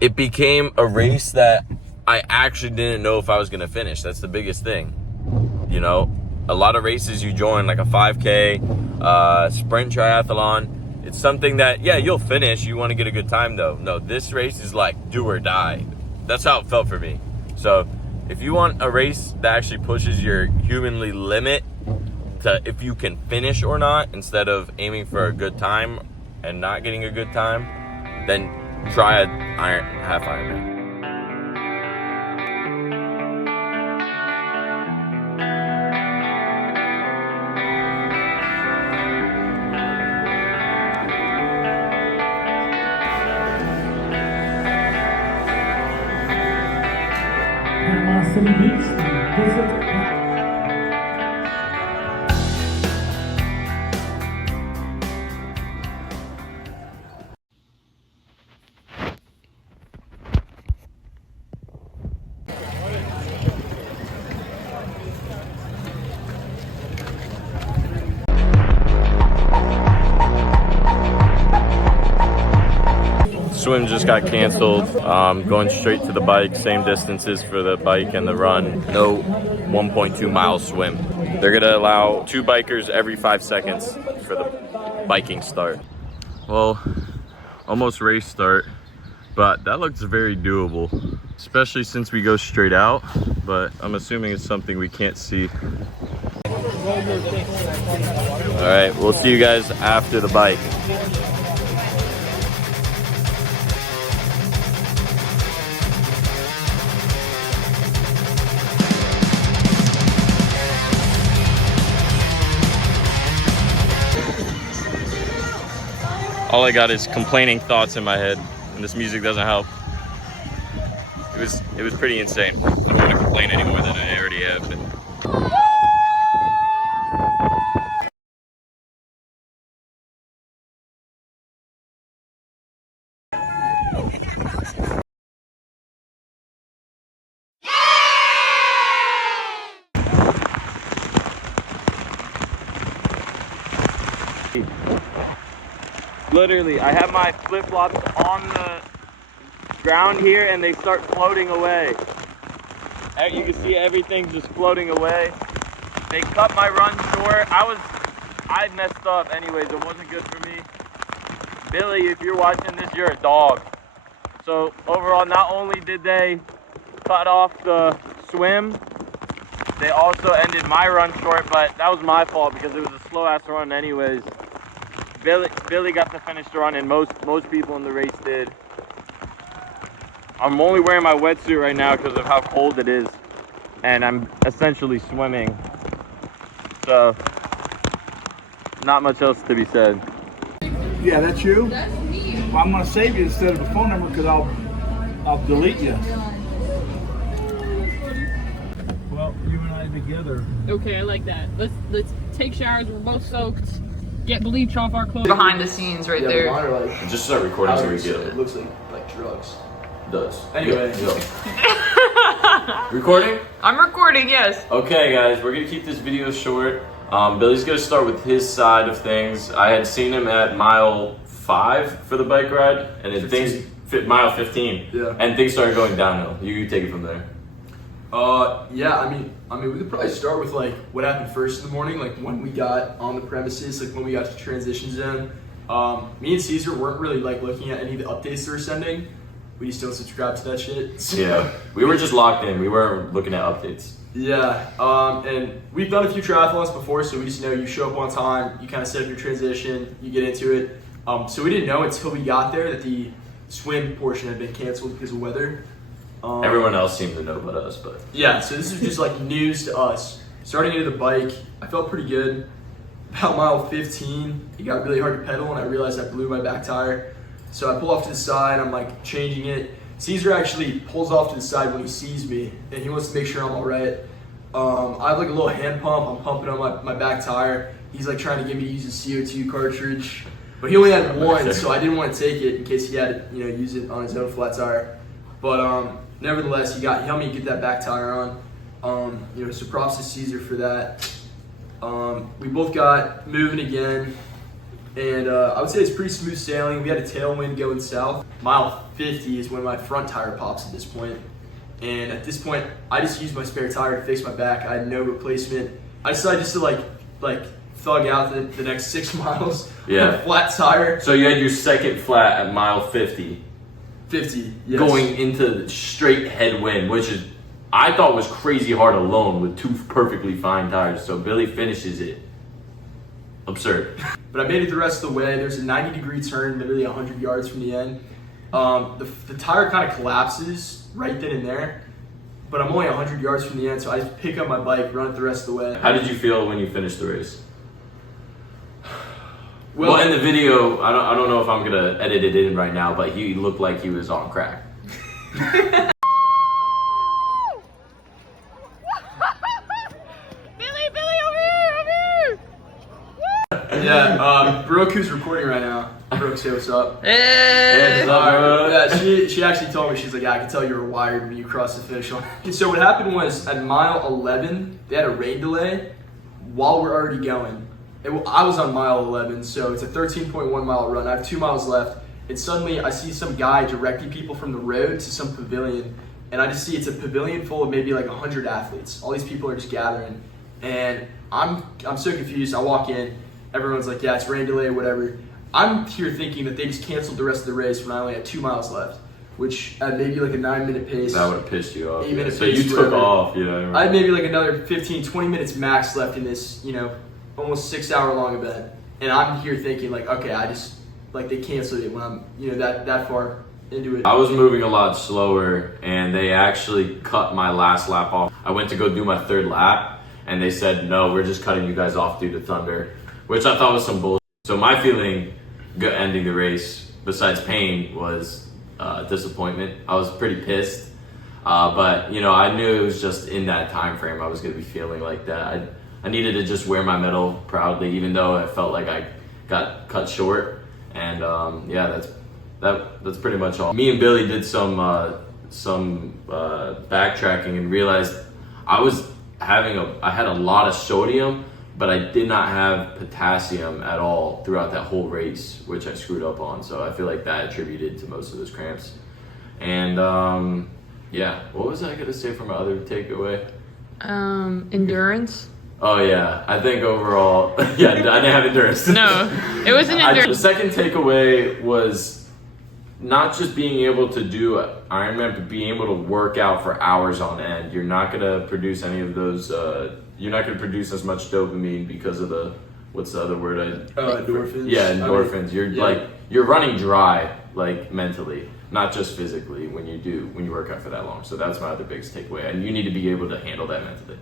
it became a race that I actually didn't know if I was going to finish. That's the biggest thing. You know, a lot of races you join, like a 5K, sprint triathlon. It's something that, yeah, you'll finish. You want to get a good time, though. No, this race is like do or die. That's how it felt for me. So if you want a race that actually pushes your humanly limit to if you can finish or not, instead of aiming for a good time and not getting a good time, then try a half Ironman. Panama City Beach, visit. Swim just got canceled. Going straight to the bike, same distances for the bike and the run. No 1.2 mile swim. They're gonna allow 2 bikers every 5 seconds for the biking start. Well, almost race start, but that looks very doable, especially since we go straight out, but I'm assuming it's something we can't see. All right, we'll see you guys after the bike. All I got is complaining thoughts in my head, and this music doesn't help. It was pretty insane. I don't want to complain any more than I already have been. Literally, I have my flip-flops on the ground here and they start floating away. You can see everything just floating away. They cut my run short. I messed up anyways, it wasn't good for me. Billy, if you're watching this, you're a dog. So overall, not only did they cut off the swim, they also ended my run short, but that was my fault because it was a slow-ass run anyways. Billy got to finish the run, and most people in the race did. I'm only wearing my wetsuit right now because of how cold it is, and I'm essentially swimming. So, not much else to be said. Yeah, that's you? That's me. Well, I'm gonna save you instead of a phone number because I'll delete you. Well, you and I together. Okay, I like that. Let's take showers. We're both soaked. Get bleach off our clothes. Behind the scenes right there. And just start recording so we get it. Looks like drugs. It does. Anyway. Recording? I'm recording, yes. Okay, guys, we're gonna keep this video short. Billy's gonna start with his side of things. I had seen him at mile 5 for the bike ride, and then mile 15. Yeah. And things started going downhill. You take it from there. Yeah, I mean, we could probably start with like what happened first in the morning, like when we got on the premises, like when we got to the transition zone. Me and Caesar weren't really like looking at any of the updates they were sending. We just don't subscribe to that shit. So. Yeah, we were just locked in. We weren't looking at updates. Yeah, and we've done a few triathlons before, so we just know you show up on time, you kind of set up your transition, you get into it. So we didn't know until we got there that the swim portion had been canceled because of weather. Everyone else seemed to know but us, but yeah, so this is just like news to us. Starting into the bike, I felt pretty good. About mile 15, it got really hard to pedal and I realized I blew my back tire. So I pull off to the side, I'm like changing it. Caesar actually pulls off to the side when he sees me and he wants to make sure I'm all right. I have like a little hand pump, I'm pumping on my back tire. He's like trying to get me to use a CO2 cartridge, but he only had one, so I didn't want to take it in case he had to, use it on his own flat tire. But nevertheless, he helped me get that back tire on. So props to Caesar for that. We both got moving again. And I would say it's pretty smooth sailing. We had a tailwind going south. Mile 50 is when my front tire pops at this point. And at this point, I just used my spare tire to fix my back. I had no replacement. I decided just to like thug out the next 6 miles on a flat tire. So you had your second flat at mile 50. 50, yes. Going into straight headwind, which is I thought was crazy hard alone with 2 perfectly fine tires. So Billy finishes it. Absurd. But I made it the rest of the way. There's a 90-degree turn, literally 100 yards from the end. The tire kind of collapses right then and there, but I'm only 100 yards from the end, so I just pick up my bike, run it the rest of the way. How did you feel when you finished the race? Well, in the video, I don't know if I'm gonna edit it in right now, but he looked like he was on crack. Yeah, Brooke, who's recording right now. Brooke, say what's up. Hey, what's up, bro? Yeah, she actually told me, she's like, yeah, I can tell you were wired when you crossed the finish line. So what happened was at mile 11, they had a rain delay while we're already going. I was on mile 11, so it's a 13.1 mile run. I have 2 miles left, and suddenly I see some guy directing people from the road to some pavilion, and I just see it's a pavilion full of maybe like 100 athletes. All these people are just gathering, and I'm so confused. I walk in. Everyone's like, yeah, it's rain delay, whatever. I'm here thinking that they just canceled the rest of the race when I only had 2 miles left, which at maybe like a 9-minute pace. That would have pissed you off. 8-minute So pace, you took whatever. off, yeah. I had maybe like another 15, 20 minutes max left in this, almost 6-hour long event. And I'm here thinking like, okay, they canceled it when I'm, that far into it. I was moving a lot slower, and they actually cut my last lap off. I went to go do my 3rd lap, and they said, no, we're just cutting you guys off due to thunder, which I thought was some bullshit. So my feeling ending the race, besides pain, was disappointment. I was pretty pissed, but I knew it was just in that time frame I was going to be feeling like that. I needed to just wear my medal proudly, even though I felt like I got cut short. And that's pretty much all. Me and Billy did some backtracking and realized I had a lot of sodium, but I did not have potassium at all throughout that whole race, which I screwed up on. So I feel like that attributed to most of those cramps. And what was I gonna say for my other takeaway? Endurance. Oh yeah, I think overall, yeah, I didn't have endurance. No, it wasn't endurance. The second takeaway was not just being able to do Ironman, but being able to work out for hours on end. You're not gonna produce any of those. You're not gonna produce as much dopamine because of what's the other word? Endorphins. Yeah, endorphins. You're running dry, like mentally, not just physically when you work out for that long. So that's my other biggest takeaway, and you need to be able to handle that mentally.